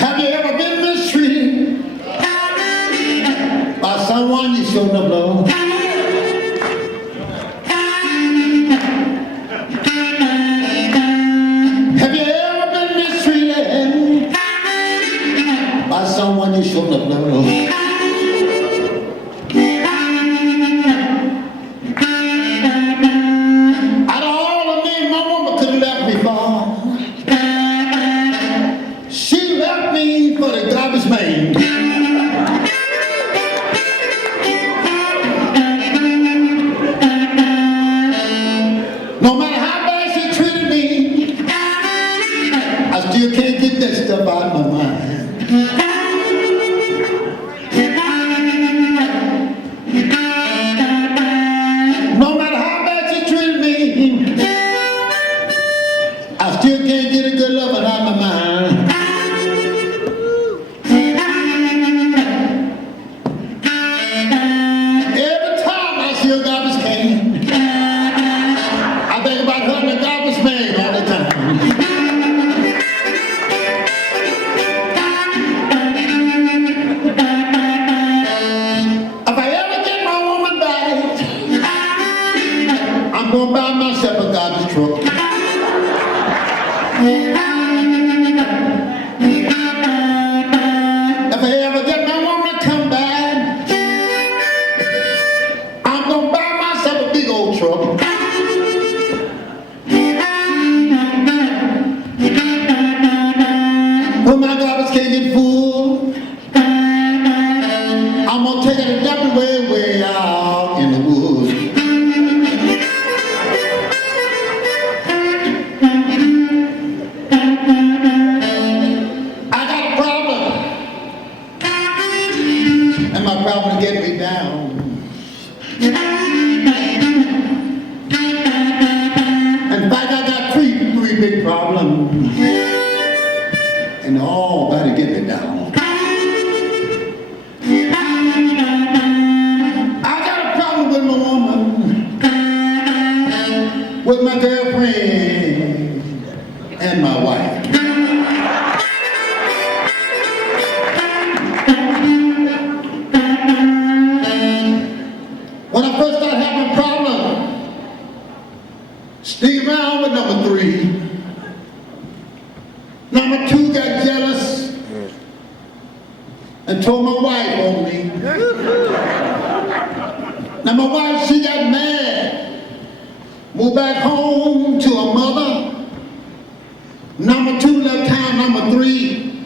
Have you ever been mistreated by someone you showed no love? Have you ever been mistreated by someone you showed no love? Out of all of me, my woman could have left me for. She left me for the garbage man. No matter how bad she treated me, I still can't get that stuff out of my mind. No matter how bad she treated me, I still can't get a good loving out of my mind. Every time I see a garbage can, I think about her and the garbage man all the time. If I ever get my woman back, I'm gonna buy myself a garbage truck. If I ever get my woman to come back, I'm gonna buy myself a big old truck. When my garbage can get full, I'm gonna take it a different way out in the woods. I got a problem, and my problem is getting me down. In fact, I got three big problems, and all about to get me down. I got a problem with my woman, with my girlfriend, and my wife. Stick around with number 3. Number 2 got jealous and told my wife on me. Now my wife, she got mad, moved back home to her mother. Number 2 left town. Number 3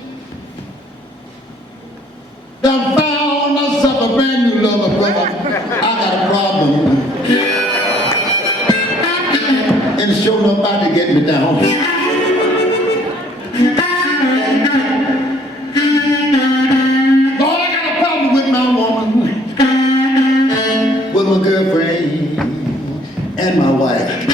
done found myself a brand new lover, brother. I got a problem. And it's sure nobody getting me down. Lord, I got a problem with my woman, with my girlfriend, and my wife.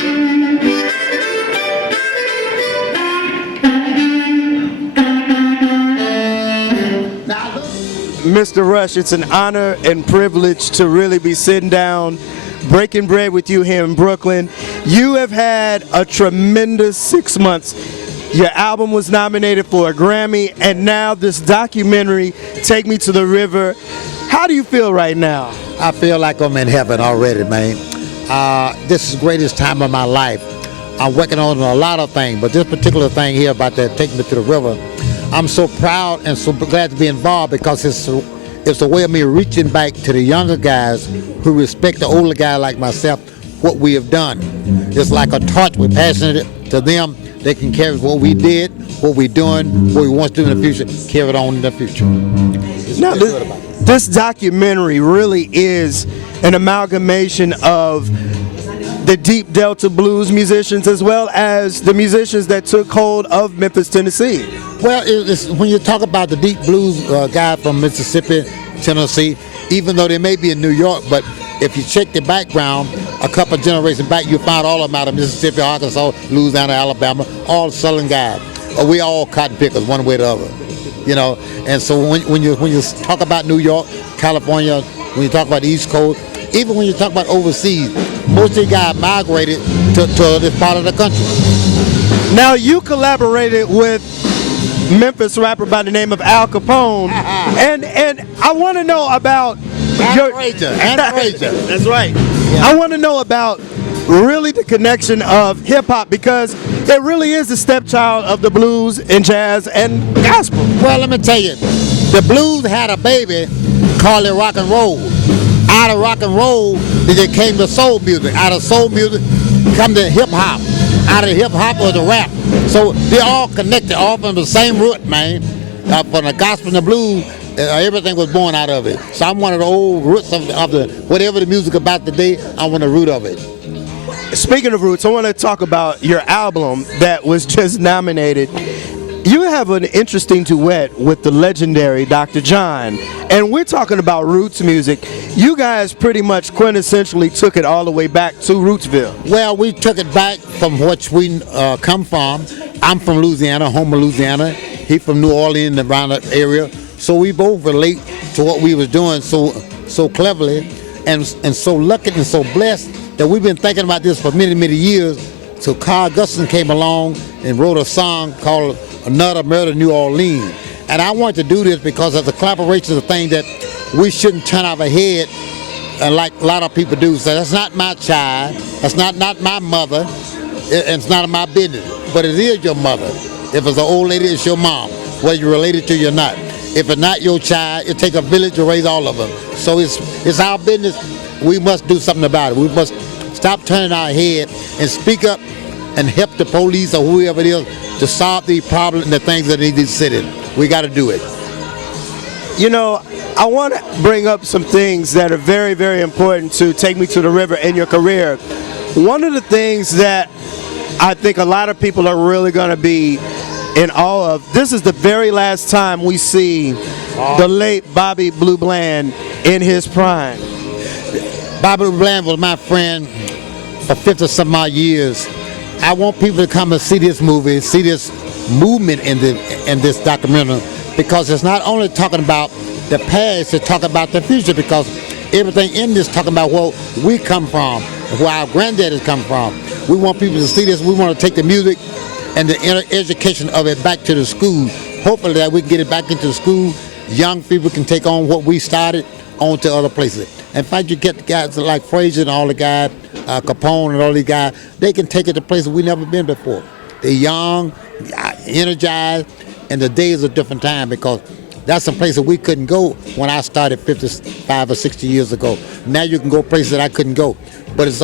Mr. Rush, it's an honor and privilege to really be sitting down, breaking bread with you here in Brooklyn. You have had a tremendous 6 months. Your album was nominated for a Grammy, and now this documentary, Take Me to the River. How do you feel right now? I feel like I'm in heaven already, man. This is the greatest time of my life. I'm working on a lot of things, but this particular thing here about that Take Me to the River, I'm so proud and so glad to be involved because it's a way of me reaching back to the younger guys who respect the older guy like myself, what we have done. It's like a torch. We're passing it to them. They can carry what we did, what we're doing, what we want to do in the future, carry it on in the future. Now, this documentary really is an amalgamation of the Deep Delta blues musicians as well as the musicians that took hold of Memphis, Tennessee. Well, when you talk about the deep blues guy from Mississippi, Tennessee, even though they may be in New York, but if you check the background, a couple of generations back, you find all of them out of Mississippi, Arkansas, Louisiana, Alabama, all Southern guys. We all cotton pickers, one way or the other, you know. And so when you talk about New York, California, when you talk about the East Coast, even when you talk about overseas, most of the guys migrated to this part of the country. Now, you collaborated with Memphis rapper by the name of Al Capone, and I want to know about Frazier. That's right. Yeah. I want to know about really the connection of hip hop because it really is the stepchild of the blues and jazz and gospel. Well, let me tell you, the blues had a baby called it rock and roll. Out of rock and roll, then came to soul music. Out of soul music, come to hip hop. Out of hip hop was the rap. So they're all connected, all from the same root, man. From the gospel and the blues, everything was born out of it. So I'm one of the old roots of the whatever the music about today. I'm one of the root of it. Speaking of roots, I want to talk about your album that was just nominated. You have an interesting duet with the legendary Dr. John, and we're talking about roots music. You guys pretty much quintessentially took it all the way back to Rootsville. Well, we took it back from which we come from. I'm from Louisiana, home of Louisiana. He from New Orleans, around that area. So we both relate to what we was doing so cleverly and so lucky and so blessed that we've been thinking about this for many, many years. So Carl Guston came along and wrote a song called Another Murder in New Orleans. And I wanted to do this because as a collaboration is a thing that we shouldn't turn our head like a lot of people do. So that's not my child, that's not my mother, it's not my business, but it is your mother. If it's an old lady, it's your mom, whether you're related to you or not. If it's not your child, it takes a village to raise all of them. So it's our business. We must do something about it. We must stop turning our head and speak up and help the police or whoever it is to solve the problems and the things that they need to sit in. We got to do it. You know, I want to bring up some things that are very, very important to Take Me to the River in your career. One of the things that I think a lot of people are really going to be in awe of, this is the very last time we see the late Bobby Blue Bland in his prime. Bobby Blue Bland was my friend for 50-some odd years. I want people to come and see this movie, see this movement in this documentary, because it's not only talking about the past, it's talking about the future, because everything in this talking about where we come from, where our granddaddies come from. We want people to see this. We want to take the music and the education of it back to the school. Hopefully that we can get it back into the school. Young people can take on what we started on to other places. In fact, you get the guys like Frazier and all the guys, Capone and all these guys, they can take it to places we never been before. They're young, energized, and the days are different time because that's some places we couldn't go when I started 55 or 60 years ago. Now you can go places that I couldn't go, but it's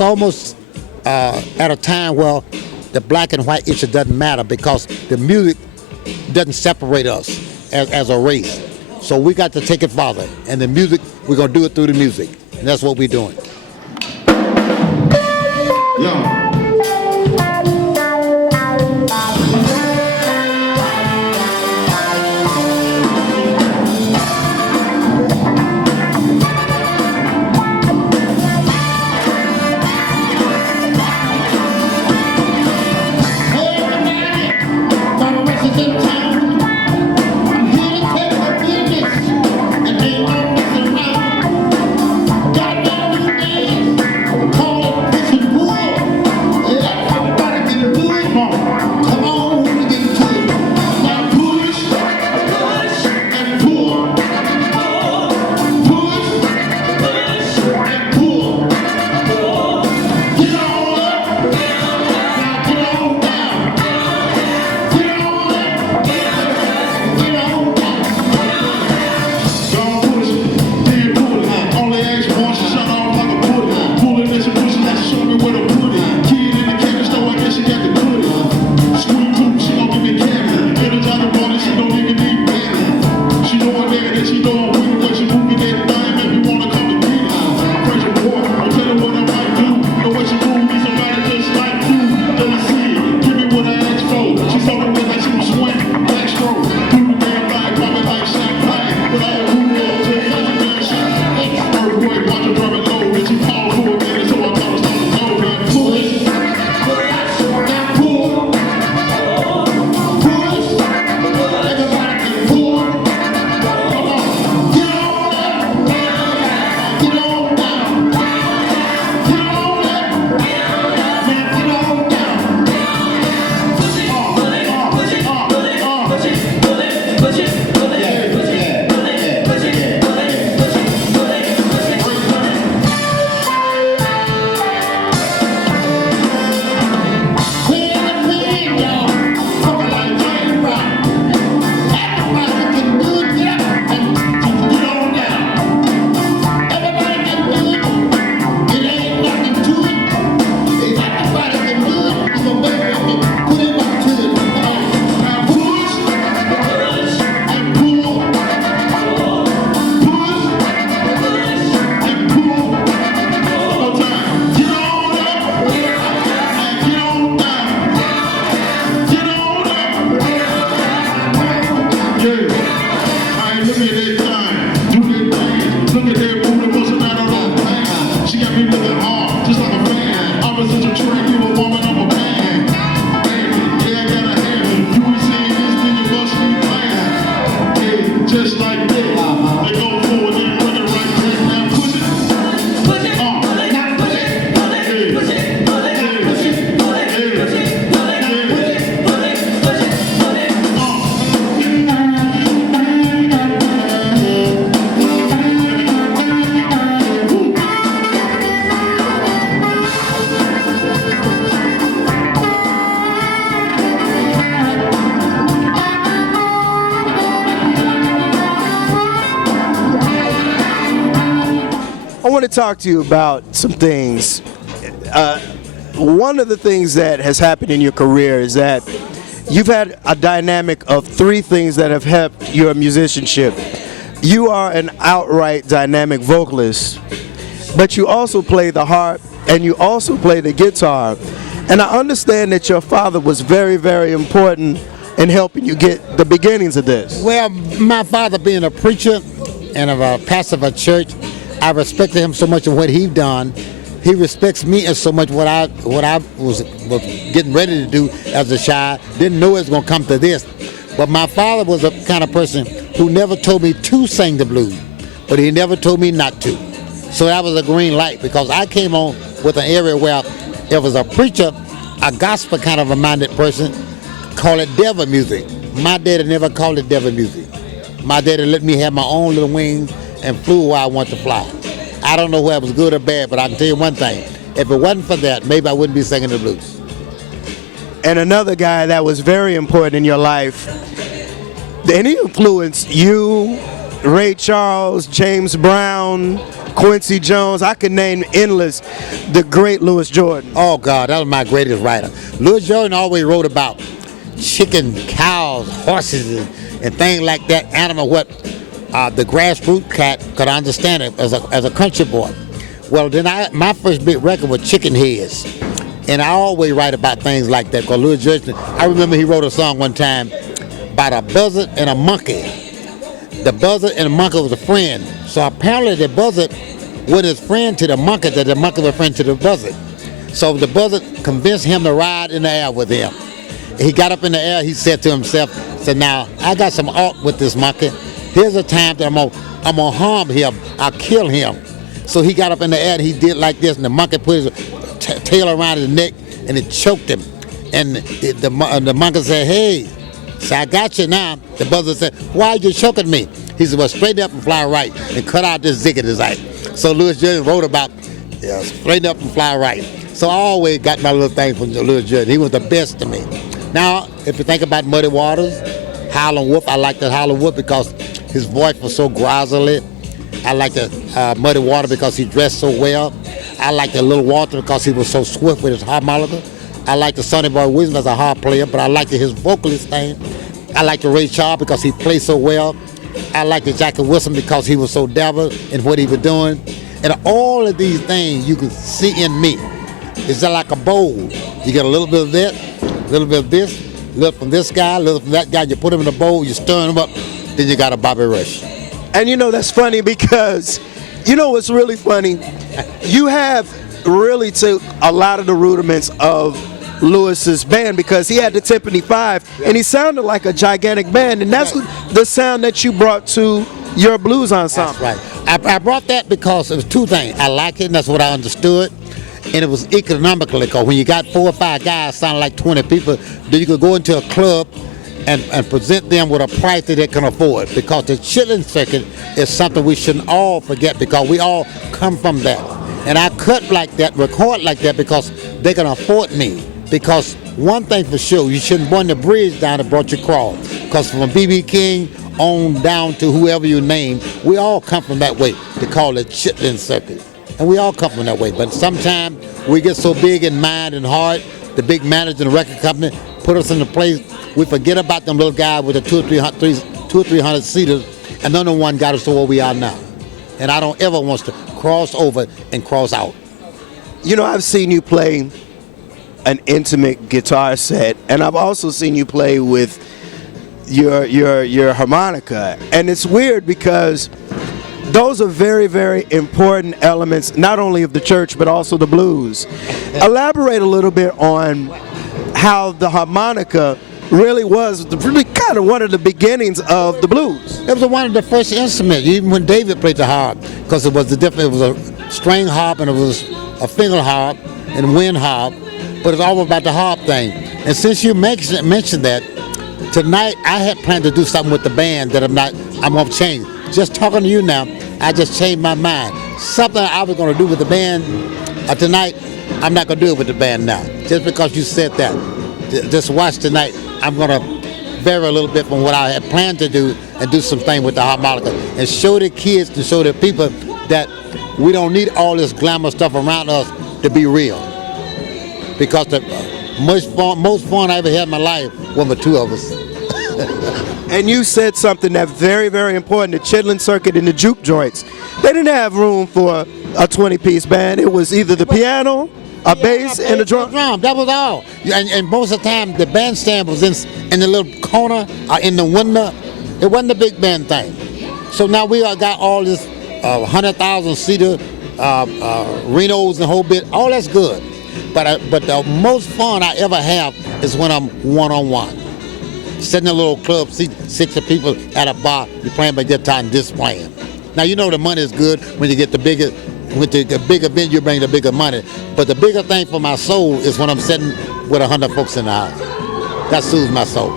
almost at a time where the black and white issue doesn't matter because the music doesn't separate us as a race. So we got to take it farther, and the music, we're gonna do it through the music, and that's what we're doing. Yeah. I want to talk to you about some things. One of the things that has happened in your career is that you've had a dynamic of three things that have helped your musicianship. You are an outright dynamic vocalist, but you also play the harp and you also play the guitar. And I understand that your father was very, very important in helping you get the beginnings of this. Well, my father being a preacher and a pastor of a church, I respected him so much of what he done. He respects me as so much what I was getting ready to do as a child. Didn't know it was gonna come to this. But my father was a kind of person who never told me to sing the blues, but he never told me not to. So that was a green light because I came on with an area where it was a preacher, a gospel kind of a minded person, call it devil music. My daddy never called it devil music. My daddy let me have my own little wings and flew where I want to fly. I don't know whether it was good or bad, but I can tell you one thing. If it wasn't for that, maybe I wouldn't be singing the blues. And another guy that was very important in your life, and he influenced you, Ray Charles, James Brown, Quincy Jones. I could name endless. The great Louis Jordan. Oh God, that was my greatest writer. Louis Jordan always wrote about chicken, cows, horses, and things like that. Animal, what the grassroots cat could understand it as a country boy. Well, then my first big record was Chicken Heads, and I always write about things like that. Because Louis Jordan, I remember he wrote a song one time about a buzzard and a monkey. The buzzard and the monkey was a friend. So apparently the buzzard was his friend to the monkey, that the monkey was a friend to the buzzard. So the buzzard convinced him to ride in the air with him. He got up in the air, he said to himself, said, now, I got some art with this monkey. Here's a time that I'm gonna harm him, I'll kill him. So he got up in the air and he did like this, and the monkey put his tail around his neck and it choked him. And the monkey said, hey, so I got you now. The buzzard said, why are you choking me? He said, well, straighten up and fly right and cut out this ziggity-zag. So Louis Jordan wrote about, straighten up and fly right. So I always got my little thing from Louis Jordan. He was the best to me. Now, if you think about Muddy Waters, Howlin' Wolf, I like that Howlin' Wolf because his voice was so grovelly. I like the Muddy Water because he dressed so well. I like the Little Walter because he was so swift with his harmonica. I like the Sonny Boy Williams as a harp player, but I like his vocalist thing. I like the Ray Charles because he played so well. I like the Jackie Wilson because he was so devil in what he was doing. And all of these things you can see in me. It's just like a bowl. You get a little bit of that, a little bit of this, a little from this guy, a little from that guy. You put them in a bowl, you stir them up, then you got a Bobby Rush. And you know, that's funny because, you know what's really funny? You have really took a lot of the rudiments of Louis's band because he had the Timpani 5 and he sounded like a gigantic band, and that's the sound that you brought to your blues ensemble. That's right. I brought that because it was two things. I like it, and that's what I understood. And it was economically, because when you got 4 or 5 guys sounding like 20 people, then you could go into a club and present them with a price that they can afford. Because the chitlin circuit is something we shouldn't all forget, because we all come from that. And I cut like that, record like that, because they can afford me. Because one thing for sure, you shouldn't burn the bridge down that brought you across. Because from B.B. King on down to whoever you name, we all come from that way. They call it chitlin circuit. And we all come from that way. But sometimes we get so big in mind and heart, the big manager and the record company put us in a place, we forget about them little guys with the 200 or 300 seaters, and none of one got us to where we are now. And I don't ever want to cross over and cross out. You know, I've seen you play an intimate guitar set, and I've also seen you play with your harmonica. And it's weird because those are very, very important elements, not only of the church, but also the blues. Elaborate a little bit on how the harmonica really was really kind of one of the beginnings of the blues. It was one of the first instruments, even when David played the harp, because it was a string harp and it was a finger harp and wind harp, but it's all about the harp thing. And since you mentioned that, tonight I had planned to do something with the band that I'm going to change. Just talking to you now, I just changed my mind. Something I was going to do with the band tonight, I'm not going to do it with the band now. Just because you said that. Just watch tonight. I'm going to vary a little bit from what I had planned to do and do something with the harmonica and show the kids and show the people that we don't need all this glamour stuff around us to be real. Because the most fun I ever had in my life was with 2 of us. And you said something that's very, very important, the chitlin circuit and the juke joints. They didn't have room for a 20-piece band. It was either the piano, a bass, and a drum. That was all. And most of the time, the bandstand was in the little corner or in the window. It wasn't the big band thing. So now we got all this 100,000-seater Renos and the whole bit. All that's good. But the most fun I ever have is when I'm one-on-one. Sitting in a little club, see 60 people at a bar, you're playing my guitar and just playing. Now, you know the money is good when you get the bigger, with the bigger venue, you bring the bigger money. But the bigger thing for my soul is when I'm sitting with 100 folks in the house. That soothes my soul.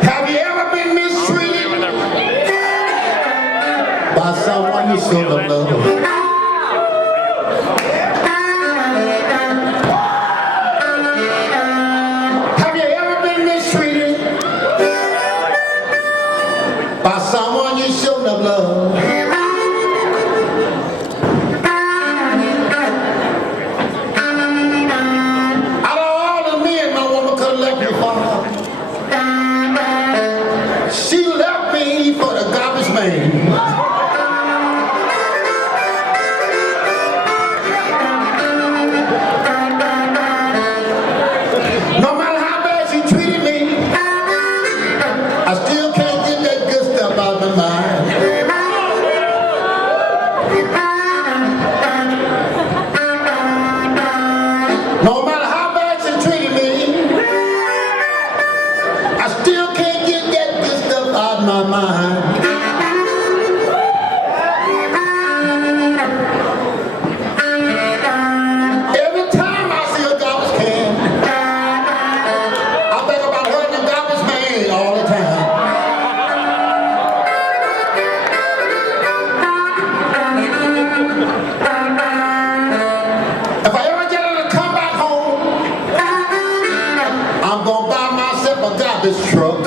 Have you ever been mistreated? someone you should have loved. Have you ever been mistreated by someone you shouldn't have loved? Out of all the men my woman could have left me for, she left me for the garbage man. No matter how bad she treated me, I still can't get that good stuff out of my mind. No matter how bad she treated me, I still can't get that good stuff out of my mind. Every time I see a garbage can, I think about her and the garbage man all the time. If I ever get her to come back home, I'm gonna buy myself a garbage truck.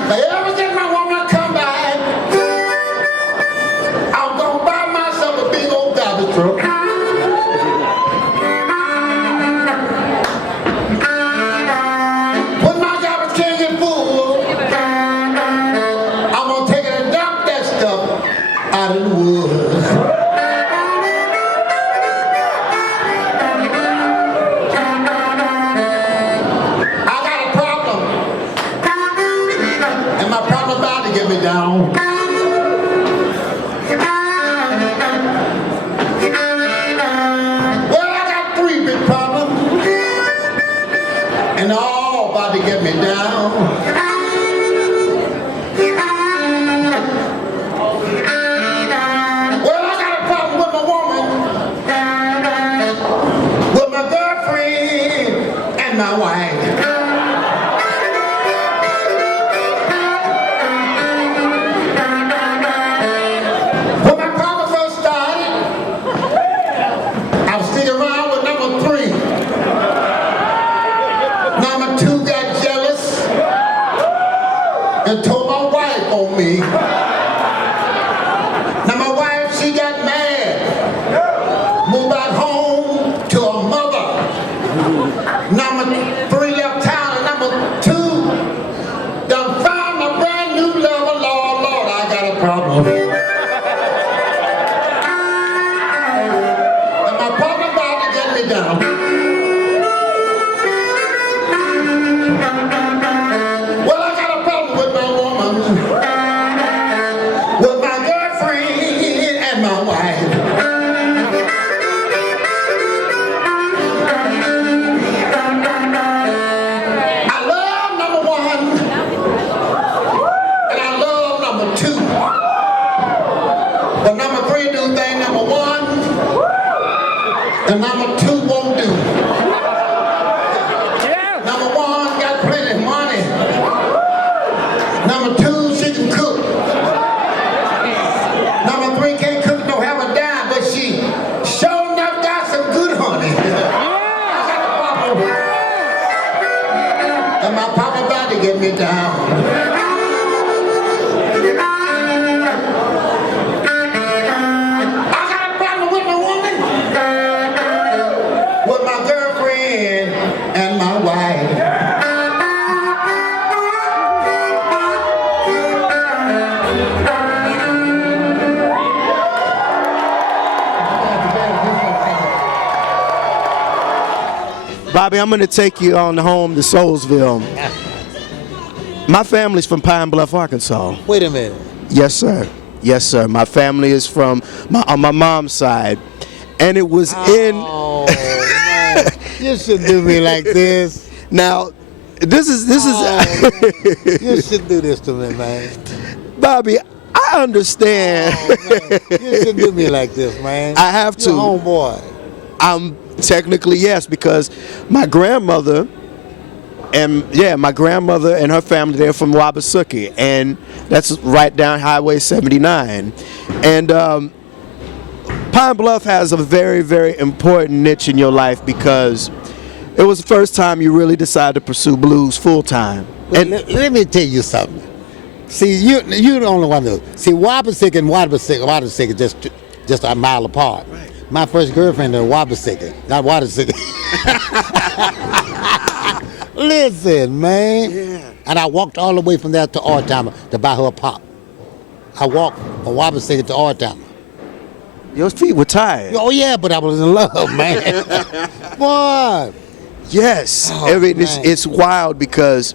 If I ever get my woman to come back, I'm gonna buy myself a big old garbage truck. When my garbage can get full, I'm gonna take it and dump that stuff out in the woods. I got a problem, and my problem about to get me down. Well, I got 3 big problems, and they're all about to get me down. Well, I got a problem with my woman, with my girlfriend, and my wife. When my problem first started, I was sticking around with number 3. Number 2 got jealous and told my wife on me. Now my wife, she got mad, moved back home to her mother. Number 3 left town, and number 2 done found a brand new lover. Lord, Lord, I got a problem. And my problem about to get me down. Well, I got a problem with my woman, with my girlfriend, and my wife. I love number 1, and I love number 2. But number 3 do thing number 1, and number 2 won't do. Number 1 got plenty of money. Number 2, she can cook. Number 3 can't cook, don't have a dime, but she sure enough got some good honey. I got a problem. And my papa about to get me down. I got a problem with my woman, with my girlfriend, and my wife. Bobby, I'm going to take you on home to Soulsville. My family's from Pine Bluff, Arkansas. Wait a minute. Yes, sir. Yes, sir. My family is from on my mom's side, and it was Oh, man. You shouldn't do me like this. now. This is Oh, man. You shouldn't do this to me, man. Bobby. I understand. Oh, man. You shouldn't do me like this, man. I have to. You're homeboy. I'm technically yes, because my grandmother and yeah, my grandmother and her family, they're from Wabasuki, and that's right down Highway 79. And Pine Bluff has a very, very important niche in your life because it was the first time you really decided to pursue blues full time. And let me tell you something. See, you're the only one that knows. See, Wabasik and Wadasik are just a mile apart. Right. My first girlfriend in Wabasik, not Wadasik. Listen, man. Yeah. And I walked all the way from there to Ortama to buy her a pop. I walked from Wabasik to Ortama. Your feet were tired. Oh yeah, but I was in love, man. Boy. Yes. I mean, it's wild because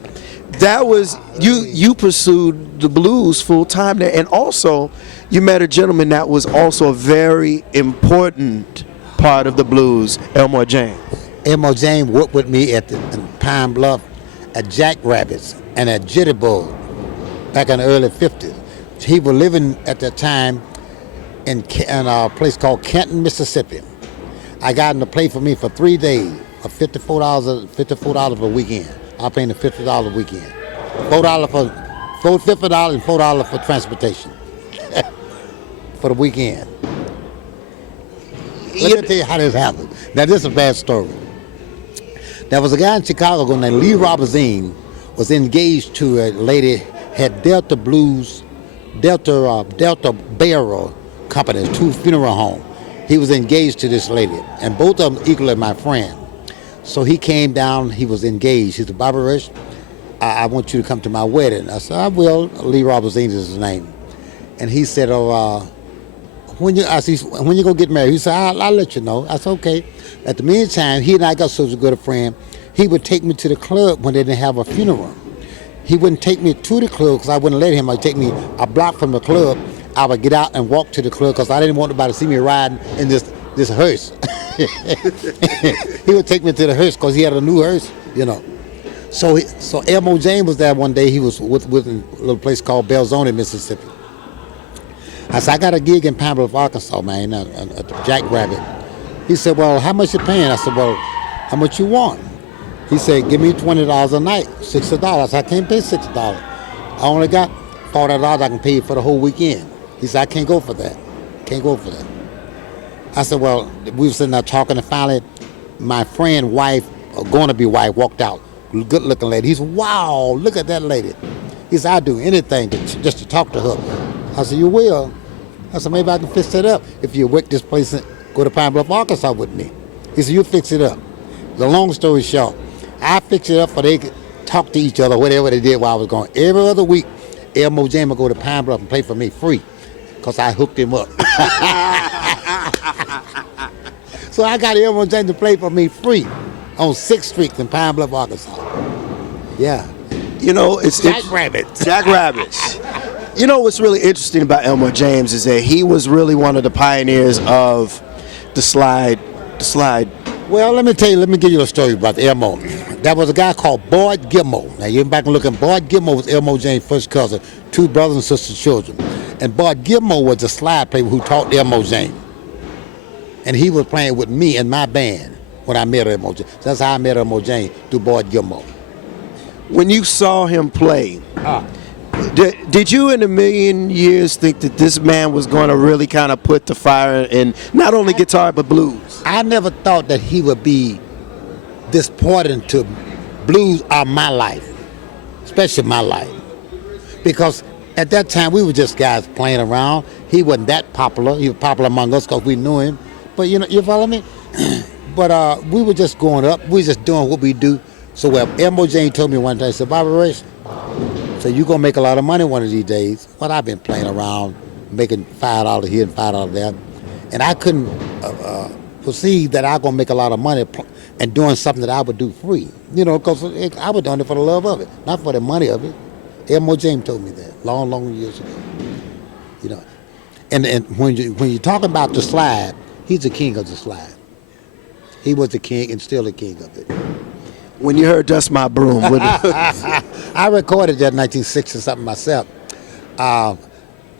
that was you pursued the blues full time there, and also you met a gentleman that was also a very important part of the blues, Elmore James. Elmore James worked with me in Pine Bluff, at Jackrabbits, and at Jitterbug back in the early 50s. He was living at that time in a place called Kenton, Mississippi. I got him to play for me for 3 days for $54 a weekend. I paid him $50 a weekend. $50 and $4 for transportation for the weekend. Let me tell you how this happened. Now this is a bad story. There was a guy in Chicago named Lee Robazine, was engaged to a lady, had Delta Burial Company, 2 funeral homes. He was engaged to this lady, and both of them equally my friend. So he came down, he was engaged. He said, Bobby Rush, I want you to come to my wedding. I said, I will. Lee Robazine is his name. And he said, when you gonna get married? He said, I'll let you know. I said, okay. At the meantime, he and I got such a good friend, he would take me to the club when they didn't have a funeral. He wouldn't take me to the club because I wouldn't let him. He'd take me a block from the club. I would get out and walk to the club because I didn't want nobody to see me riding in this hearse. He would take me to the hearse because he had a new hearse, you know. So Elmo James was there one day. He was with a little place called Belzoni, Mississippi. I said, I got a gig in Pine Bluff, Arkansas, man, at the Jackrabbit. He said, well, how much you paying? I said, well, how much you want? He said, give me $20 a night, $60. I said, I can't pay $60. I only got $40 I can pay you for the whole weekend. He said, I can't go for that. Can't go for that. I said, well, we were sitting there talking, and finally my friend's wife, or going-to-be wife, walked out. Good-looking lady. He said, wow, look at that lady. He said, I'd do anything just to talk to her. I said, you will? I said, maybe I can fix it up if you work this place and go to Pine Bluff, Arkansas with me. He said, you fix it up. The long story short, I fixed it up so they could talk to each other, whatever they did while I was gone. Every other week, Elmo James would go to Pine Bluff and play for me free because I hooked him up. So I got Elmo James to play for me free on 6th Street in Pine Bluff, Arkansas. Yeah. You know, it's Jackrabbits. Jackrabbits. You know what's really interesting about Elmore James is that he was really one of the pioneers of the slide. Well, let me give you a story about Elmo. There was a guy called Boyd Gilmore. Now you back and look at Boyd Gilmore was Elmo James' first cousin, 2 brothers and sisters children. And Boyd Gilmore was the slide player who taught Elmo James. And he was playing with me and my band when I met Elmo James. That's how I met Elmo James, through Boyd Gilmore. When you saw him play, did you in a million years think that this man was going to really kind of put the fire in not only guitar but blues? I never thought that he would be this important to blues or my life, especially my life. Because at that time, we were just guys playing around. He wasn't that popular. He was popular among us because we knew him. But you follow me? But we were just going up. We were just doing what we do. So Elmo James told me one day, he said, Bobby Rush, so you're going to make a lot of money one of these days. But I've been playing around, making $5 here and $5 there. And I couldn't perceive that I was going to make a lot of money and doing something that I would do free. You know, because I was doing it for the love of it, not for the money of it. Elmo James told me that long years ago. You know, and when you talk about the slide, he's the king of the slide. He was the king and still the king of it. When you heard "Dust My Broom," I recorded that in 1960 something myself.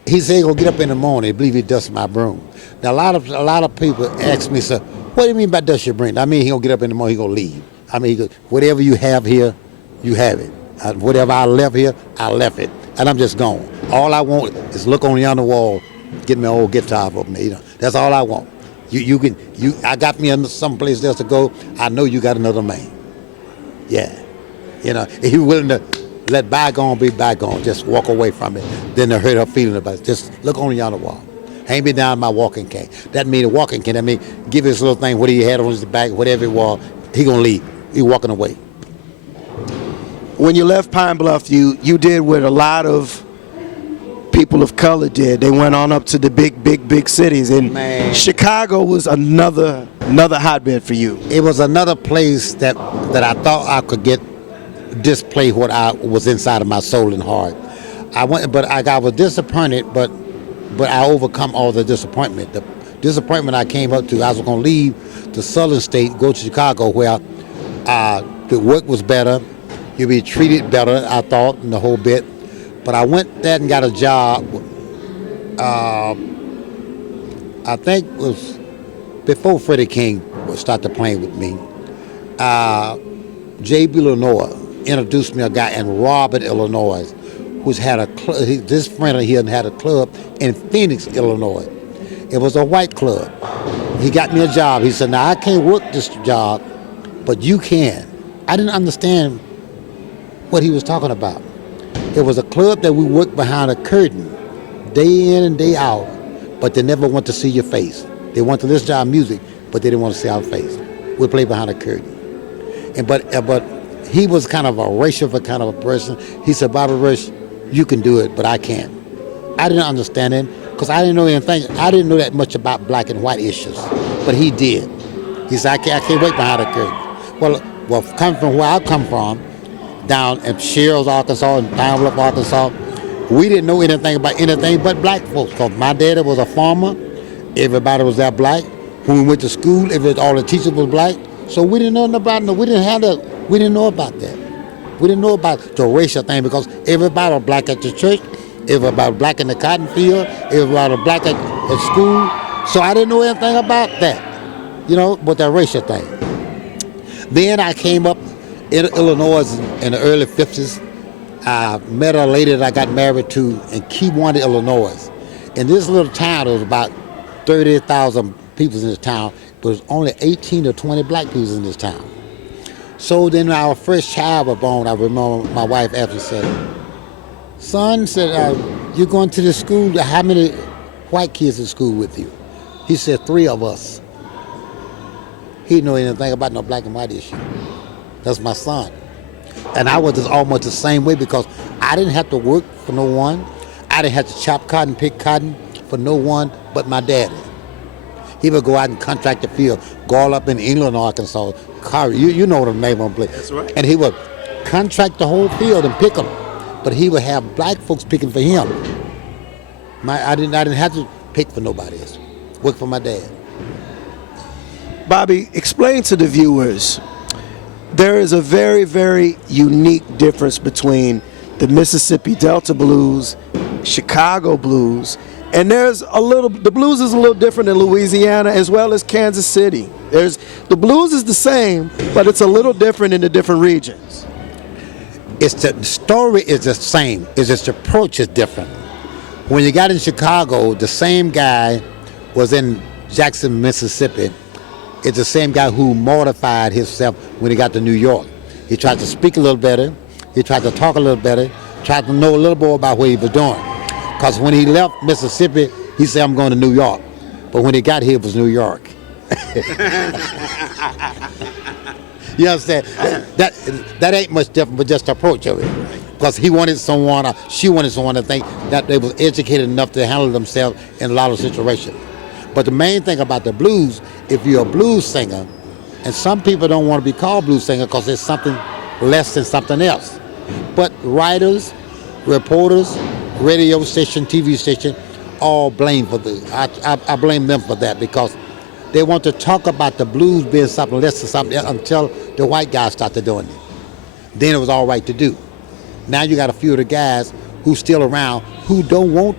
He said he's gonna get up in the morning. He believe he dust my broom. Now a lot of people ask me, so what do you mean by dust your broom? I mean he gonna get up in the morning. He gonna leave. I mean whatever you have here, you have it. Whatever I left here, I left it, and I'm just gone. All I want is look on the other wall, get me an old guitar for me. That's all I want. I got me someplace else to go. I know you got another man. Yeah, if you're willing to let bygone be bygone, just walk away from it. Then to hurt her feeling about it. Just look on the other wall. Hang me down my walking cane. That mean a walking cane. That mean give this little thing, what he had on his back, whatever it was, he gonna leave. He walking away. When you left Pine Bluff, you did what a lot of people of color did. They went on up to the big cities, and Man. Chicago was another hotbed for you. It was another place that I thought I could display what I was inside of my soul and heart. I went, but I was disappointed, but I overcome all the disappointment. The disappointment I came up to, I was going to leave the southern state, go to Chicago, where the work was better, you'd be treated better, I thought, and the whole bit. But I went there and got a job, I think it was before Freddie King started playing with me. J.B. Lenoir introduced me a guy in Robert, Illinois, who's had this friend of his had a club in Phoenix, Illinois. It was a white club. He got me a job. He said, now I can't work this job, but you can. I didn't understand what he was talking about. It was a club that we worked behind a curtain, day in and day out, but they never want to see your face. They want to listen to our music, but they didn't want to see our face. We play behind a curtain. But he was kind of a racial kind of a person. He said, Bobby Rush, you can do it, but I can't. I didn't understand him because I didn't know anything. I didn't know that much about black and white issues, but he did. He said, I can't wait behind a curtain. Well, coming from where I come from, down in Sherrills, Arkansas, and Pine Bluff, Arkansas, we didn't know anything about anything but black folks. Because my daddy was a farmer. Everybody was that black. When we went to school, all the teachers was black. So we didn't know about we didn't know about that. We didn't know about the racial thing because everybody was black at the church, everybody was black in the cotton field, everybody was black at school. So I didn't know anything about that, but that racial thing. Then I came up in Illinois in the early 50s. I met a lady that I got married to in Kewanee, Illinois. In this little town, there was about 30,000 people in this town, but there's only 18 or 20 black people in this town. So then our first child was born, I remember my wife after said, son, said, you're going to the school, how many white kids in school with you? He said, 3 of us. He didn't know anything about no black and white issue. That's my son. And I was almost the same way because I didn't have to work for no one. I didn't have to chop cotton, pick cotton for no one but my daddy. He would go out and contract the field, go all up in England, Arkansas. You know the name of the place. That's right. And he would contract the whole field and pick them. But he would have black folks picking for him. I didn't have to pick for nobody else. Work for my dad. Bobby, explain to the viewers, there is a very, very unique difference between the Mississippi Delta blues, Chicago blues, and the blues is a little different in Louisiana as well as Kansas City. The blues is the same, but it's a little different in the different regions. The story is the same, it's just the approach is different. When you got in Chicago, the same guy was in Jackson, Mississippi. It's the same guy who mortified himself when he got to New York. He tried to speak a little better, he tried to talk a little better, tried to know a little more about what he was doing. Because when he left Mississippi, he said, I'm going to New York. But when he got here, it was New York. You understand? That ain't much different, but just the approach of it. Because he wanted someone, or she wanted someone to think that they was educated enough to handle themselves in a lot of situations. But the main thing about the blues, if you're a blues singer, and some people don't want to be called blues singer because it's something less than something else. But writers, reporters, radio station, TV station, all blame for I blame them for that because they want to talk about the blues being something less than something else until the white guys started doing it. Then it was all right to do. Now you got a few of the guys who's still around who don't want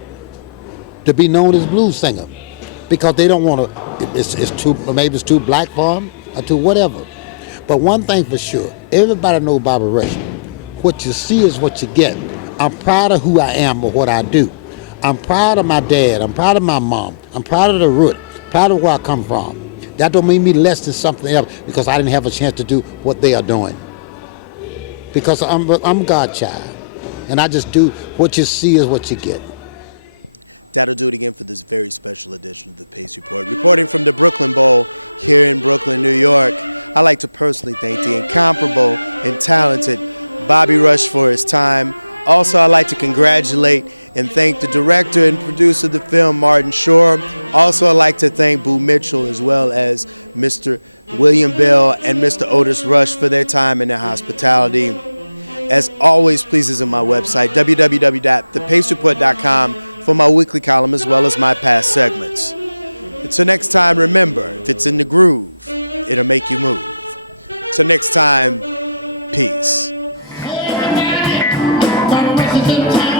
to be known as blues singer because they don't want to, maybe it's too black for them or too whatever. But one thing for sure, everybody knows Bobby Rush. what you see is what you get. I'm proud of who I am or what I do. I'm proud of my dad. I'm proud of my mom. I'm proud of the root. Proud of where I come from. That don't mean me less than something else because I didn't have a chance to do what they are doing. Because I'm God child, and I just do what you see is what you get. Everybody, gotta represent town.